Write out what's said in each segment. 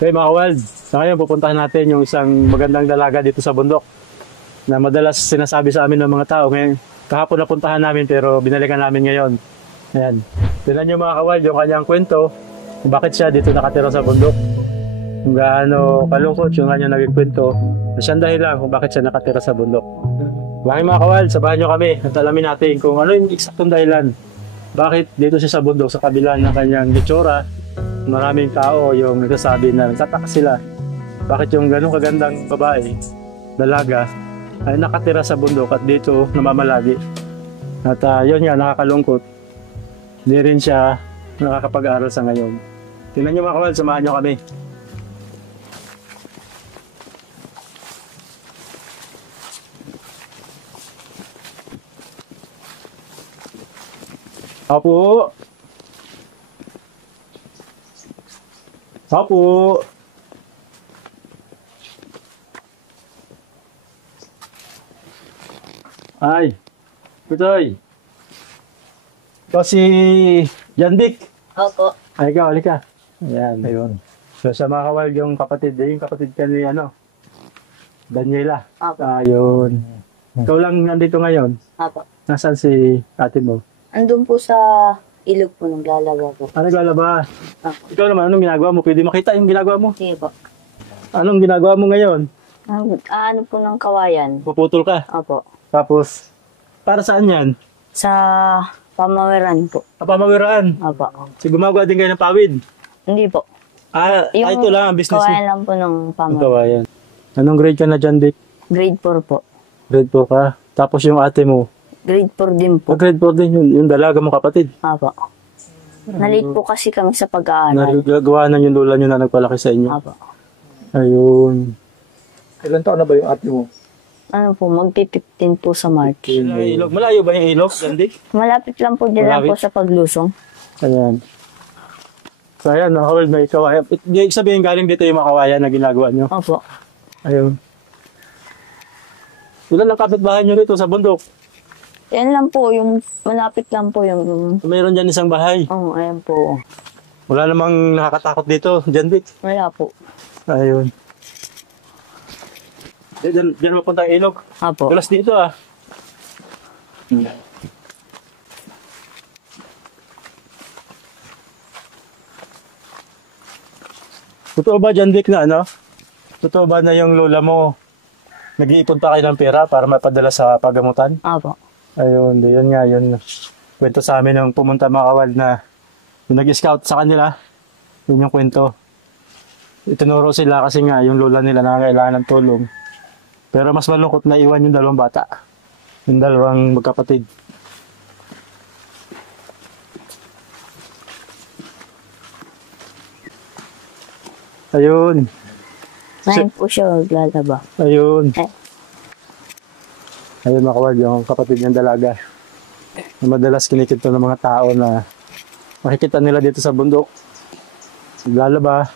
Okay mga kawild, sa ngayon pupuntahan natin yung isang magandang dalaga dito sa bundok na madalas sinasabi sa amin ng mga tao. Ngayon, kahapon napuntahan namin pero binalikan namin ngayon. Ayan. Tignan nyo mga kawild yung kanyang kwento kung bakit siya dito nakatira sa bundok. Kung gaano kalungkot yung kanyang naging kwento na siyang dahilan kung bakit siya nakatira sa bundok. Bakit mga kawild, sabahan nyo kami at alamin natin kung ano yung eksaktong dahilan. Bakit dito siya sa bundok sa kabila ng kanyang itsura. Maraming tao yung nagsasabi na nagtataka sila bakit yung ganong kagandang babae, dalaga, ay nakatira sa bundok at dito namamalagi. At yun nga, nakakalungkot. Hindi rin siya nakakapag-aral sa ngayon. Tingnan nyo mga kawild, samahan nyo kami. Apo! Apo! Ay! Putoy! Ikaw si Jandik. Opo. Ay, ikaw, halika. Ayan. Ayun. So, sa mga kawild, yung kapatid ka ni, Daniela. Opo. Ayun. Ikaw lang nandito ngayon. Opo. Nasaan si ate mo? Andun po sa ilog po naglalaba po. Naglalaba. Opo. Ikaw naman, anong ginagawa mo? Pwede makita yung ginagawa mo. Sige po. Anong ginagawa mo ngayon? Ano po ng kawayan? Puputol ka. Opo. Tapos, para saan yan? Sa pamawiran po. Pamawiraan. Opo. Si gumagawa din kayo ng pawid. Hindi po. Ito lang ang business kawayan mo. lang po ng Ang pamawiran. kawayan. Anong grade ka na dyan, Dick? Grade 4 po. Grade 4 ka. Tapos yung ate mo. Grade 4 din po. Grade 4 din yung dalaga mo kapatid. Opo. Nalit po kasi kami sa pag-aaral. Nagagawa na yung lola nyo na nagpalaki sa inyo. Opo. Ayun. Ilan taon na ba yung ate mo? Ano po, magpi-15 po sa March. Ilog. Malayo ba yung ilog, Dick? Malapit lang po dyan lang po Malapit? sa paglusong. Ayan. So ayan, nakawal may kawayan. Hindi sabihin galing dito yung mga kawayan na ginagawa nyo. Opo. Ayun. Ilan ang kapitbahay nyo rito sa bundok? Yan lang po, yung malapit lang po yung... Mayroon dyan isang bahay. Oh, ayan po. Wala namang nakakatakot dito, Dick. Wala po. Ayun. Diyan mapunta ang ilog. Opo. Tulas dito ah. Totoo ba Dick na ano? Totoo ba na yung lola mo nag-iipon pa kayo ng pera para mapadala sa pagamutan? Opo. Ayun, yun nga, yun. Kwento sa amin ng pumunta mga kawild na yung nag-scout sa kanila. Yun yung kwento. Itinuro sila kasi nga yung lola nila nangangailangan ng tulong. Pero mas malungkot na iwan yung dalawang bata. Yung dalawang magkapatid. Ayun. Ngayon po siya maglalaba. Ayun. Eh. Ayun mga kawild, yung kapatid niyang dalaga. Na madalas kinikita ng mga tao na makikita nila dito sa bundok. Naglalaba.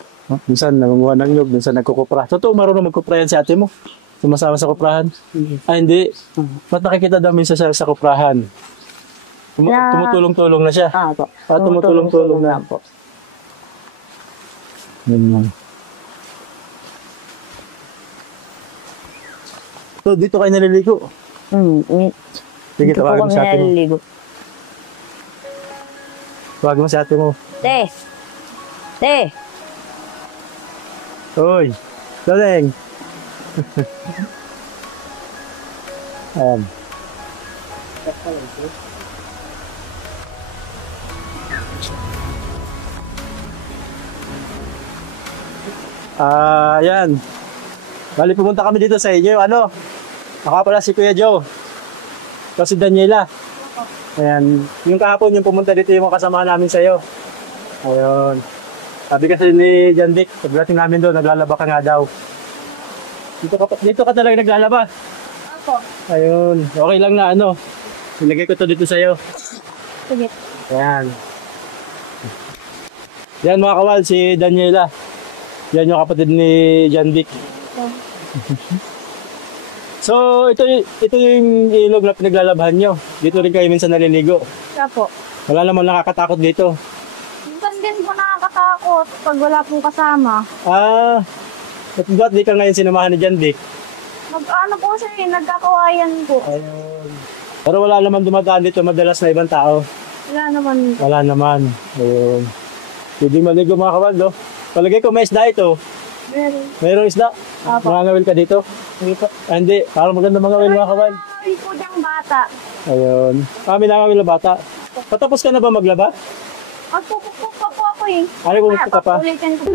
Minsan nangunguha ng nyug, minsan nagkukupra. Totoo, marunong magkupra yan si ate mo. Sumasama sa kuprahan. Ay, hindi. Ba't nakikita daw minsan siya sa kuprahan? Tumutulong-tulong na siya. Opo. Tumutulong-tulong na. po. Yun lang. So, dito kayo naliligo. Sige, Dito po tawagin mo kami si ate mo. naliligo. Tawagin mo si ate mo. Te! Te! Uy! Dadeng! Ayan. Ayan. Bali, pumunta kami dito sa inyo. Ano? Ako pala si Kuya Joe. Ito si Daniela. Ayan. Yung kahapon, yung pumunta dito yung mga kasama namin sa'yo. Ayun. Sabi kasi ni Dick, pagdating namin doon, naglalaba ka nga daw. Dito ka talaga naglalaba? Opo. Ayun. Okay lang na ano. Nilagay ko to dito sa'yo. Sige. Ayan. Yan mga kawal, si Daniela. Yan yung kapatid ni Dick. So, ito yung ilog na pinaglalabahan nyo. Dito rin kayo minsan naliligo. Opo. Wala naman nakakatakot dito. Minsan din po nakakatakot pag wala pong kasama. Ah, ba't di ka ngayon sinamahan ni Jan Dick? Ano po siya eh, nagkakawayan po. Ayun. Pero wala naman dumadaan dito madalas na ibang tao. Wala naman. Wala naman. Ayun. Hindi maligo mga kawal, no? Palagay ko may isda ito. Meron. Mayroong isda? Apo. Mangangawil ka dito? Hindi pa. Ah, hindi. Parang maganda mangawil mga kawal. Ay po diyang bata. Ayun. Kami nangangawil na bata. Patapos ka na ba maglaba? Magpupukpuk pa po ako eh. Ay, pupukpuk ka pa? Papulitin ko.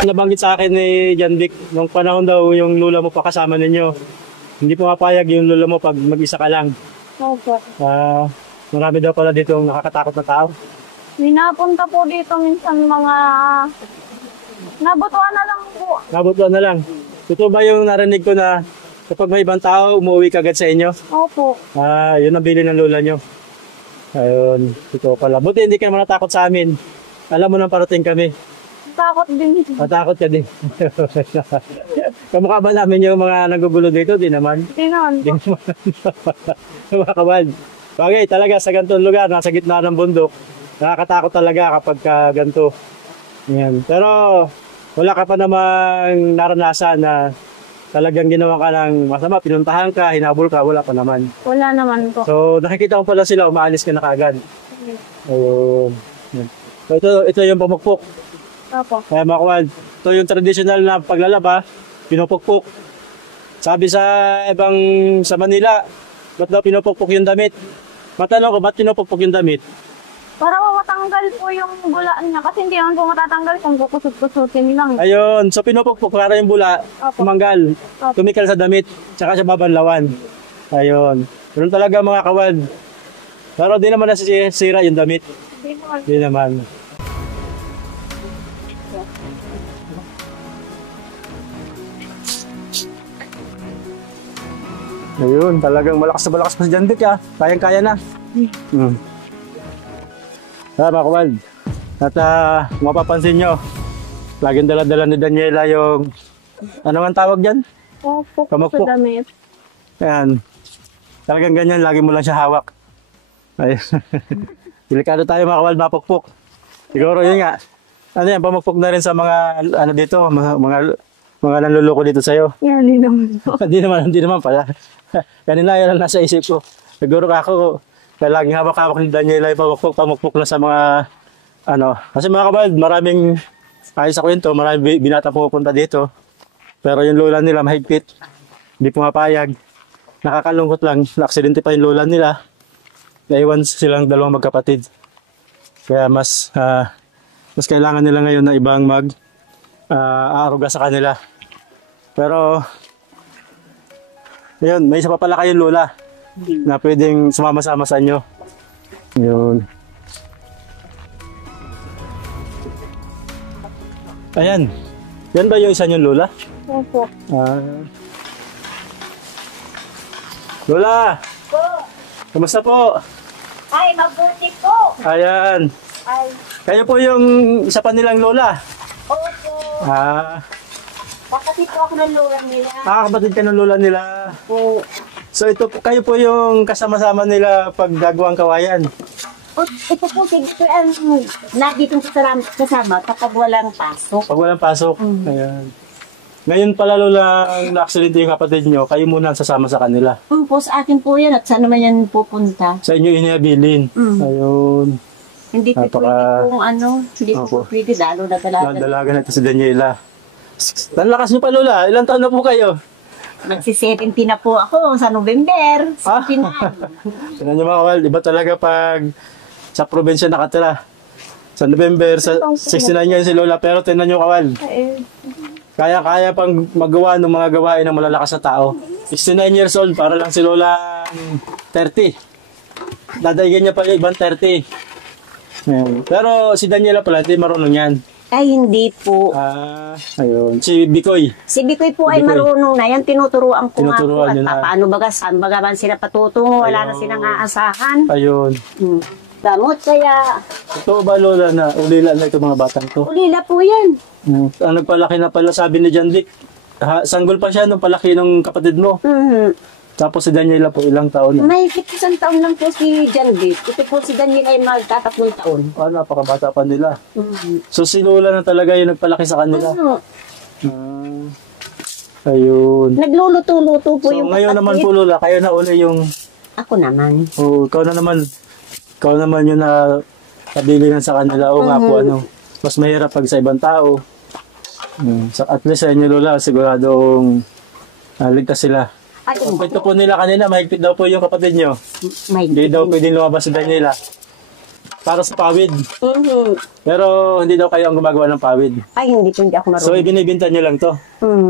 Nabanggit sa akin ni Jan Dick, nung panahon daw yung lula mo pa kasama ninyo. Hindi pumapayag yung lula mo pag mag-isa ka lang. Opo. Ah, marami daw pala dito nakakatakot na tao. Minapunta po dito minsan mga... Nabutuan na lang po. Nabutuan na lang. Totoo ba yung narinig ko na kapag may ibang tao, umuwi kagad sa inyo? Opo. Ah, yun ang bili ng lula nyo. Ayun, totoo pala. Buti hindi ka naman natakot sa amin. Alam mo nang parating kami. Takot din. Matakot ka din. Kamukha ba namin yung mga nagugulo dito? Di naman. Hindi naman Di po. naman. Mga kabal. Bagay, talaga sa ganitong lugar, nasa gitna ng bundok, nakakatakot talaga kapag ka ganito. Yan. Pero wala ka pa namang naranasan na talagang ginawa ka ng masama, pinuntahan ka, hinabol ka, wala pa naman. Wala naman po. So nakikita mo pala sila, umaalis ka na kagad. Ayun. Yan. So, ito yung pamukpok. Opo. Kaya mga kawal, ito yung traditional na paglalaba, pinupukpok. Sabi sa ibang sa Manila, ba't daw pinupukpok yung damit? Matanong ko, ba't pinupukpok yung damit? Para matanggal po yung bulaan niya. Kasi hindi naman po matatanggal kung kukusot-kusutin lang. Ayun, so pinupukpok para yung bula, Opo. tumanggal, Opo. tumikal sa damit, tsaka siya babanlawan. Ayun. Ganun talaga mga kawal. Pero di naman nasisira yung damit. Hindi naman. Di naman. Ayun, talagang malakas na malakas pa si Jandik ah. Kayang-kaya na. Mga kawal. At mapapansin nyo, laging dala-dala ni Daniela yung, ano nga tawag dyan? Opo. Pamukpok. Sa damit. Ayan. Talagang ganyan, lagi mo lang siya hawak. Ayun. Delikado tayo mga kawal, mapukpok. Siguro yun nga. Ano yan, pamukpok na rin sa mga, ano dito, mga nanluloko dito sa'yo. Yan, hindi naman po. Hindi naman pala. Kanina yan ang nasa isip ko. Siguro ako, laging hawak-hawak ni Daniela yung pamukpok na sa mga, ano. Kasi mga kabal, maraming, ayos sa kwento, maraming binata pupunta dito. Pero yung lola nila mahigpit. Hindi pumapayag. Nakakalungkot lang. Na-aksidente pa yung lola nila. Naiwan silang dalawang magkapatid. Kaya mas kailangan nila ngayon na ibang aaruga sa kanila. Pero, ayun, may isa pa pala kayong lola na pwedeng sumama-sama sa inyo. Yun. Ayan. Yan ba yung isa niyong lola? Opo. Lola! Po. Kamusta po? Ay, mabuti po. Ayan. Ay, Kayo po yung isa pa nilang lola. opo. Kakapit po ako ng luwan nila. Kapatid ka ng lola nila. Po. So ito po, kayo po yung kasama-sama nila pag gagawang kawayan. O, ito po, siguro na dito kasama kapag walang pasok. Pag walang pasok. Ayan. Ngayon pala lola, na-accident yung kapatid nyo, kayo muna ang sasama sa kanila. Po, sa akin po yan at saan naman yan pupunta. Sa inyo inihabilin. Ayun. Hindi po Napaka- pwede kung ano, hindi po Opo. pwede lalo na talaga. Dalaga na ito si Daniela. Tanlakas nyo pa lola, ilang taon na po kayo? Magsi-70 na po ako sa November. Ah? 69. Tignan nyo mga kawal, iba talaga pag sa probinsya nakatira. Sa November, sa 69 ngayon si Lola, pero tinan nyo kawal. Eh, Kaya pang magawa ng mga gawain ng malalakas na tao. 69 years old, para lang si Lola 30. Dadaigan niya pa yung ibang 30. Ayan. Pero si Daniela pala, hindi marunong yan. Ay, hindi po. Ayun. Si Bikoy. Si Bikoy po ay Bikoy. marunong na. Yan, tinuturuan ko nga po. Tinuturuan At niyo na. paano baga, saan baga ba sila patutungo? Wala na Ayun. silang aasahan. Ayun. Gamot kaya. Totoo ba Lola na ulila na itong mga batang to? Ulila po yan. Ang nagpalaki na pala sabi ni John Dick. Sanggol pa siya nung palaki ng kapatid mo. Tapos si Daniela po ilang taon na. May isang taon lang po si John Dick. Ito po si Daniel ay magtatatlong taon. Napakabata pa nila. So si Lola na talaga yung nagpalaki sa kanila. Ayun. Nagluluto-luto po So yung ngayon naman kapatid. po Lola, kayo na uli yung Ako naman. ikaw naman yung nakabilinan sa kanila o nga po ano. Mas mahirap pag sa ibang tao. So at least sa inyo Lola, siguradong ligtas sila. Ay, Ang kwento po nila kanina, mahigpit daw po yung kapatid nyo. may Hindi daw pwedeng lumabas si Daniela. Para sa pawid. Pero hindi daw kayo ang gumagawa ng pawid. Ay, hindi ako So marunong. ibinibinta nyo lang to.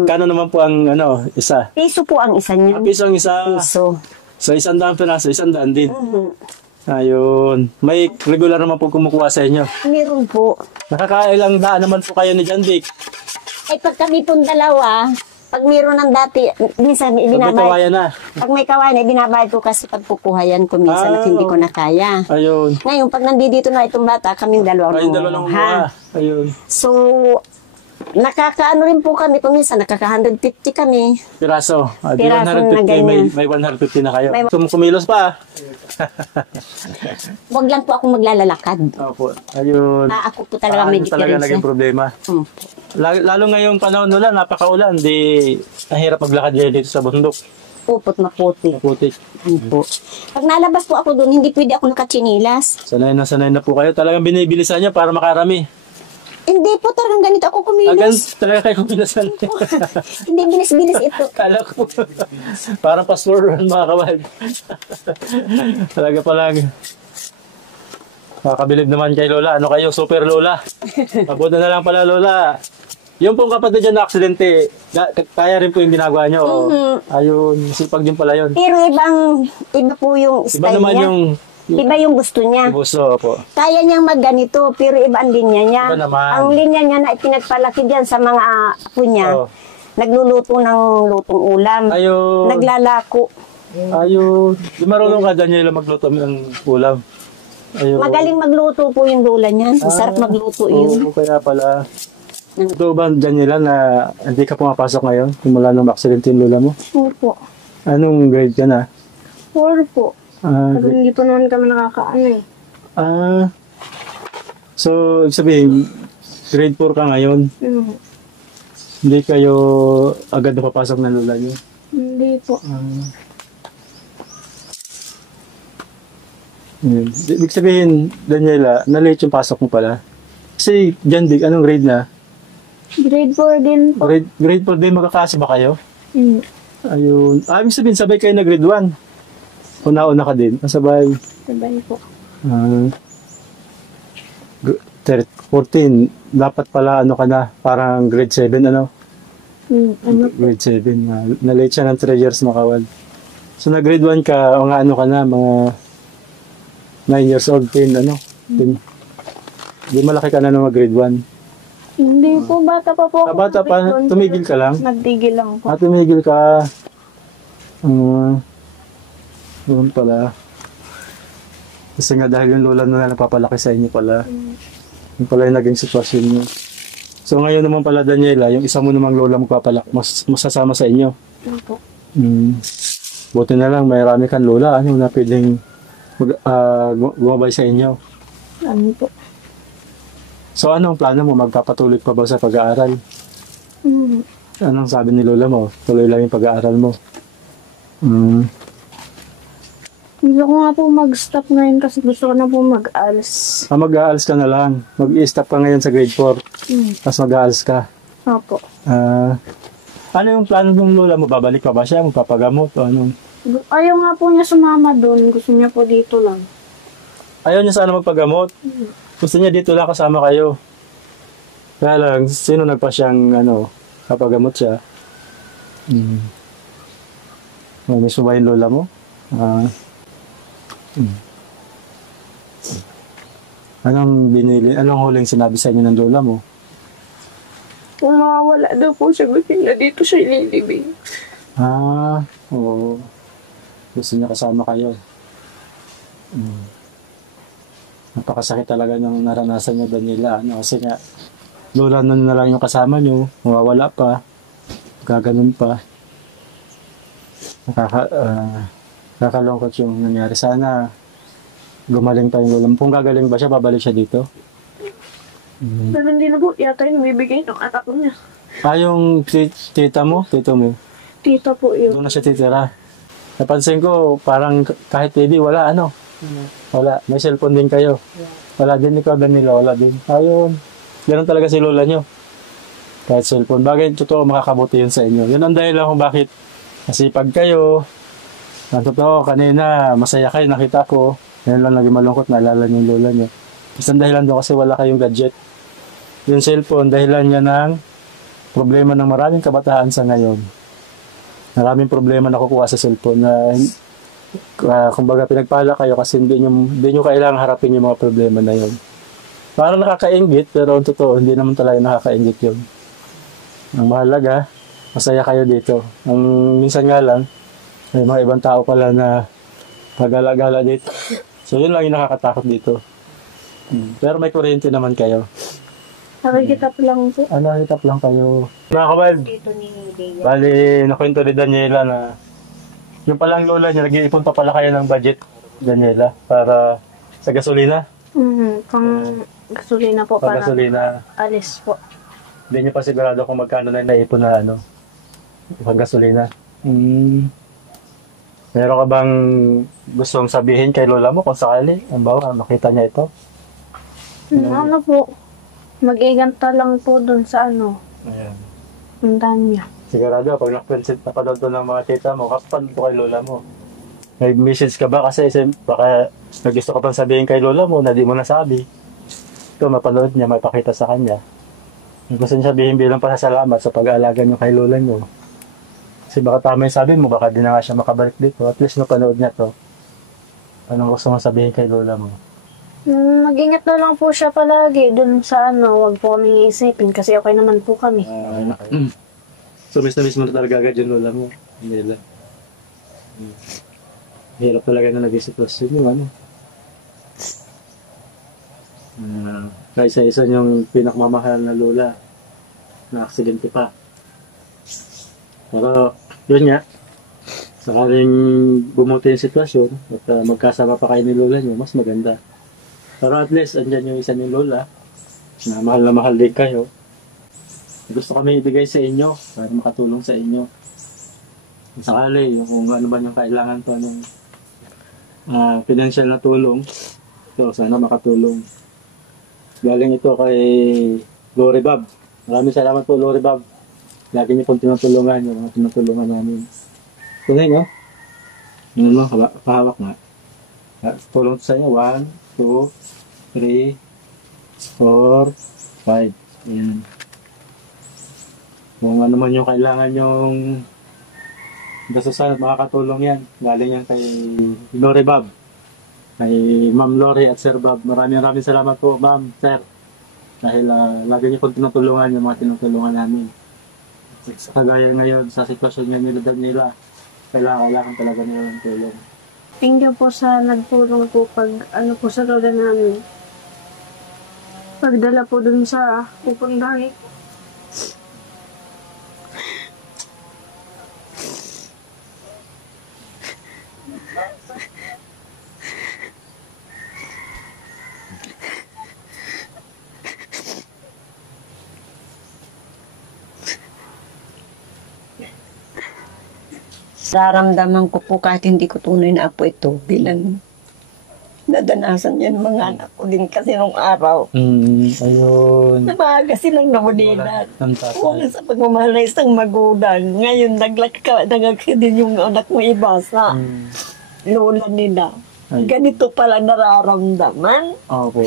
Kano naman po ang isa? Piso po ang isa niya. Piso ang isa. Piso. So 100 piraso, 100 din. Ayun. May regular naman po kumukuha sa inyo. Meron po. Nakakailang daan naman po kayo ni John Dick. Ay, pag kami pong dalawa, pag meron ng dati, minsan May ibinabayad. kawayan na. Pag may kawayan, ibinabayad ko kasi pagpupuhayan ko minsan at hindi ko na kaya. Ayun. Ngayon, pag nandito na itong bata, kaming dalawa. Ayun, dalawa lang kumuha. Ayun. So, nakakaano rin po kami, kung minsan nakaka-150 kami. Piraso. Di Piraso na 150, ganyan. may 150 na kayo. May- Kumilos pa. Huwag lang po akong maglalalakad. Opo. Ayun. Ako po talaga Ano may talaga diferensya. naging problema. Hmm. Lalo ngayong panahon nila, napakaulan. Di nahirap maglakad ngayon dito sa bundok. Pupot maputi. Putik. Po. Pag nalabas po ako doon, hindi pwede ako nakachinilas. Sanay na po kayo. Talagang binibilisan niyo para makarami. Hindi po, talagang ganito ako Hanggang kumilos. talaga kayo kumilasan. Hindi, bilis-bilis ito. Kala ko. Parang pastor mga kawal. Talaga palang. Nakakabilib naman kay Lola. Ano kayo? Super Lola. Mabuti na lang pala Lola. Yung pong kapatid dyan na aksidente, kaya rin po yung ginagawa nyo. Ayun, sipag din pala yun. Pero iba po yung Iba style naman niya. yung Iba yung gusto niya. gusto po. Kaya niyang magganito, pero iba ang linya niya. Iba naman. Ang linya niya na ipinagpalaki diyan sa mga apo niya. Oh. Nagluluto ng lutong ulam. Ayun. Naglalako. Ayun. Di marunong ka Daniela magluto ng ulam. Ayun. Magaling magluto po yung lola niya. Masarap magluto yun. Oo, kaya pala. Ito ba Daniela na hindi ka pumapasok ngayon? Simula nung aksidente yung lola mo? Opo. Anong grade ka na? 4 po. Ah, Pero hindi pa naman kami nakakaano eh. So, ibig sabihin, grade 4 ka ngayon. Hindi kayo agad napapasok ng lola niyo? Hindi po. Yun. Ibig sabihin, Daniela, na-late yung pasok mo pala. Kasi, John Dick, anong grade na? Grade 4 din po. Grade 4 din, magkakasi ba kayo? Hmm. Ayun. Ibig sabihin, sabay kayo na grade 1. Una-una ka din. Sabay. Sabay po. 14. Dapat pala, ano ka na, parang grade 7, ano? Ano po. Grade 7. Na-late siya ng 3 years makawal. So, na grade 1 ka, o nga ano ka na, mga 9 years old, 10, ano? 10. Di malaki ka na ng mga grade 1. Hindi po, bata pa po. ako. Bata pa, tumigil ka lang? Nagtigil lang po. Tumigil ka. Doon pala. Kasi nga dahil yung lola na napapalaki sa inyo pala. Yung pala yung naging sitwasyon niyo. So ngayon naman pala Daniela, yung isa mo namang lola masasama sa inyo. Opo. Buti na lang, may rami kang lola. Ano na pwedeng gumabay sa inyo. Ano po. So anong plano mo? Magpapatuloy pa ba sa pag-aaral? Anong sabi ni lola mo? Tuloy lang yung pag-aaral mo. Gusto ko nga po mag-stop ngayon kasi gusto ko na po mag-ALS. Mag-aalis ka na lang. Mag-i-stop ka ngayon sa grade 4. Tapos mag-aalis ka. Opo. Ano yung plano ng lola mo? Babalik pa ba siya? Magpapagamot? O ano? Ayaw nga po niya sumama doon. Gusto niya po dito lang. Ayaw niya sana magpagamot. Gusto niya dito lang kasama kayo. Kaya lang, sino nagpa siyang, kapagamot siya? Miss mo ba yung lola mo? Anong huling sinabi sa inyo ng lola mo? Kung mawawala daw po siya, gusto niya dito siya ililibing. Oo. Gusto niya kasama kayo. Napakasakit talaga ng naranasan niyo, Daniela. Kasi nga, lola na lang yung kasama niyo, mawawala pa, gaganon pa. Nakakalungkot yung nangyari. Sana gumaling pa yung lola mo. Kung gagaling ba siya, babalik siya dito? Pero hindi na po yata yung bibigay ng anak niya. Yung tita mo? Tito mo? Tita po yun. Doon na siya titira. Napansin ko, parang kahit baby, wala Wala. May cellphone din kayo. Wala din ikaw, Danilo. Wala din. Ayun. Ganun talaga si lola nyo. Kahit cellphone. Bagay, totoo, makakabuti yun sa inyo. Yun ang dahilan kung bakit masipag kayo. Ang totoo, kanina, masaya kayo, nakita ko. Ngayon lang naging malungkot, naalala niyo yung lola nyo. Isang dahilan doon kasi wala kayong gadget. Yung cellphone, dahilan niya ng problema ng maraming kabataan sa ngayon. Maraming problema nakukuha sa cellphone na kumbaga pinagpala kayo kasi hindi nyo kailangan harapin yung mga problema na yun. Parang nakakaingit, pero ang totoo, hindi naman talaga nakakaingit yun. Ang mahalaga, masaya kayo dito. Ang minsan nga lang, may mga ibang tao pala na pagala-gala dito. So yun lang yung nakakatakot dito. Pero may kuryente naman kayo. Nakikitap lang po. Nakikitap lang kayo. Mga kabal, Dito ni Bea. bali, nakwento ni Daniela na yung palang lola niya, nag-iipon pa pala kayo ng budget, Daniela, para sa gasolina. Pang gasolina po Pang para gasolina. alis po. Hindi niyo pa sigurado kung magkano na naipon na pang gasolina. Meron ka bang gustong sabihin kay lola mo kung sakali? Ang bawa, makita niya ito? Ano po? Mag-iganta lang po dun sa Ayan. puntahan niya. Sigurado, pag nakwensit na pa doon ng mga tita mo, kapan po kay lola mo. May message ka ba? Kasi baka gusto ka pang sabihin kay lola mo na di mo nasabi. Ito, mapanood niya, mapakita sa kanya. Gusto niya sabihin bilang pasasalamat sa pag-aalaga niyo kay lola niyo. Kasi baka tama yung sabi mo, baka di na nga siya makabalik dito. At least napanood niya to. Anong gusto mo sabihin kay lola mo? Mag-ingat na lang po siya palagi dun sa wag po kami isipin kasi okay naman po kami. So, miss na miss mo na talaga agad yung lola mo. Hindi lang. Hirap talaga na naging sitwasyon yung Kaysa-isa yung pinakmamahal na lola na aksidente pa. Pero, yun nga, sakaling bumuti yung sitwasyon at magkasama pa kayo ni lola nyo, mas maganda. Pero at least, andyan yung isa ni lola na mahal din kayo. Gusto kami ibigay sa inyo para makatulong sa inyo. Kung sakali, kung ano ba yung kailangan pa ng financial na tulong, so sana makatulong. Galing ito kay Lori Bob. Maraming salamat po, Lori Bob. Lagi niyo pong tinutulungan yung mga tinutulungan namin. Tunay, no? Ano mo, pahawak nga. Tulong sa inyo. 1, 2, 3, 4, 5. Ayan. Kung ano man yung kailangan yung gastusan at makakatulong yan. Galing yan kay Lori Bob. Kay Ma'am Lori at Sir Bob. Maraming salamat po, Ma'am, Sir. Dahil lagi niyo pong tinutulungan yung mga tinutulungan namin. Sa kagaya ngayon, sa sitwasyon nga nila, kailangan talaga nila ng tulong. Thank you po sa nagtulong po pag po sa lola namin. Pagdala po dun sa pupuntahan. Nararamdaman ko po kahit hindi ko tunay na apo ito bilang nadanasan yan mga anak ko din kasi nung araw. Ayun. Nabaga silang nawalila. Ng tatay. Wala sa pagmamahal ng isang magulang. Ngayon nagagka din yung anak mo iba sa lola nila. ganito pala nararamdaman. Opo,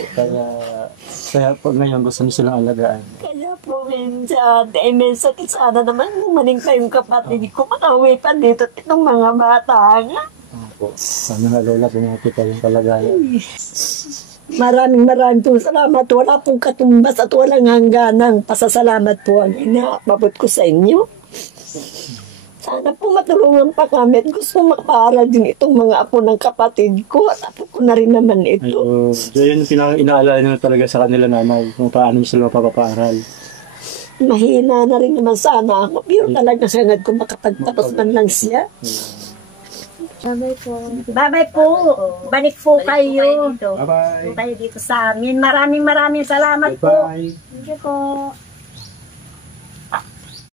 kaya po ngayon gusto niyo silang alagaan. Kaya po minsan, may sakit sana naman maning kayong kapatid ko, makauwi pa dito itong mga bata nga. Opo, sana nga lola, bumati pa yung kalagayan. Maraming po salamat. Wala pong katumbas at walang hangganang pasasalamat po ang inaabot ko sa inyo. Sana po matulungan pa kami at gusto makapaaral din itong mga apo ng kapatid ko at apo ko na rin naman ito. So yun yung inaalala nyo talaga sa kanila nanay, kung paano sila mapapaaral. Mahina na rin naman sana ako. Pero talaga sagad ko makapagtapos man lang siya. Sabay po. Bye-bye po. Balik po kayo. Bye-bye. Tayo dito sa amin. Maraming salamat po. Bye-bye. Thank you po.